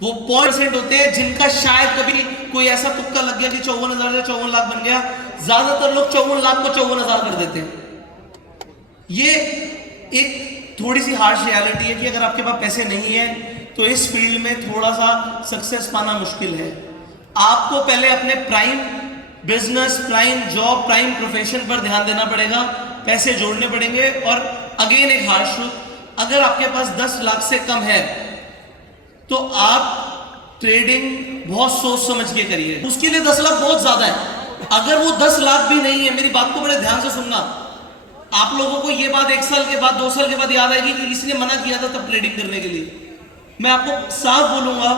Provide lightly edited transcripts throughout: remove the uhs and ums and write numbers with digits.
वो 0% होते हैं जिनका शायद कभी कोई ऐसा तुक्का लग गया कि 54,000 से 54 लाख बन गया। ज्यादातर लोग 54 लाख को 54,000 कर देते हैं। ये एक थोड़ी सी हार्श रियलिटी है कि अगर आपके पास पैसे नहीं है तो इस फील्ड में थोड़ा सा सक्सेस पाना मुश्किल है। आपको पहले अपने prime business, prime job, prime profession पर ध्यान देना पड़ेगा, पैसे जोड़ने पड़ेंगे। और अगेन एक हार्श ट्रूथ, अगर आपके पास 10 लाख से कम है तो आप ट्रेडिंग बहुत सोच समझ के करिए। उसके लिए 10 लाख बहुत ज्यादा है। अगर वो 10 लाख भी नहीं है, मेरी बात को बड़े ध्यान से सुनना, आप लोगों को ये बात 1 साल के बाद, 2 साल के बाद याद आएगी कि किसी ने मना किया था तब ट्रेडिंग करने के लिए। मैं आपको साफ बोलूंगा,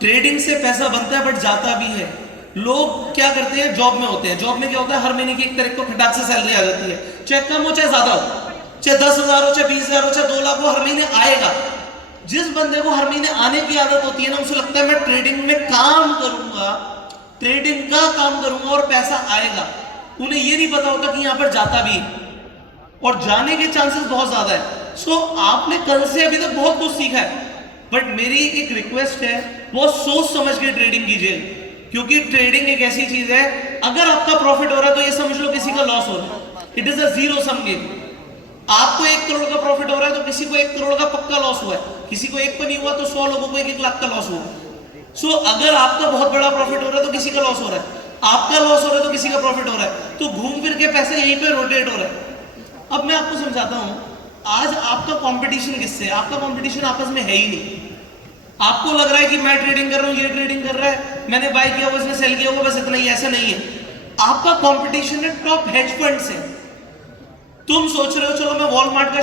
ट्रेडिंग से पैसा बनता है बट जाता भी है। लोग क्या करते हैं, जॉब में होते हैं, जॉब में क्या होता है, हर महीने की एक तारीख को खटाक से सैलरी आ जाती है, चाहे कम हो चाहे ज्यादा हो, चाहे 10,000 हो, चाहे 20,000 हो, चाहे 2 लाख हो, हर महीने आएगा। जिस बंदे को हर महीने आने की आदत होती है ना, उसे लगता है मैं ट्रेडिंग में काम करूंगा, ट्रेडिंग का काम करूंगा और पैसा आएगा। उन्हें यह नहीं पता होता कि यहां पर जाता भी और जाने के चांसेस बहुत ज्यादा है। सो आपने कल से अभी तक बहुत कुछ सीखा है, बट मेरी एक रिक्वेस्ट है, बहुत सोच समझ के ट्रेडिंग कीजिए, क्योंकि ट्रेडिंग एक ऐसी चीज है, अगर आपका प्रॉफिट हो रहा है तो ये समझ लो किसी का लॉस हो रहा है। It is a zero sum game. आपको 1 करोड़ का प्रॉफिट हो रहा है तो किसी को 1 करोड़ का पक्का लॉस हुआ है, किसी को 1 को नहीं हुआ तो 100 लोगों को 1-1 लाख का लॉस हुआ। सो अगर आपका बहुत बड़ा प्रॉफिट हो रहा है तो किसी का लॉस हो रहा है, आपका लॉस हो रहा है तो किसी का प्रॉफिट हो रहा है, तो घूम फिर के पैसे यहीं पे रोटेट हो रहा है। अब मैं आपको समझाता हूं, आज आपका कंपटीशन किससे है? आपका कंपटीशन आपस में है ही नहीं। आपको लग रहा है कि मैं ट्रेडिंग कर रहा हूं, ये ट्रेडिंग कर रहा है, मैंने बाय किया हुआ, इसने सेल किया हुआ, बस इतना ही। ऐसा नहीं है। आपका कंपटीशन है टॉप हेज फंड से। तुम सोच रहे हो चलो मैं वॉलमार्ट का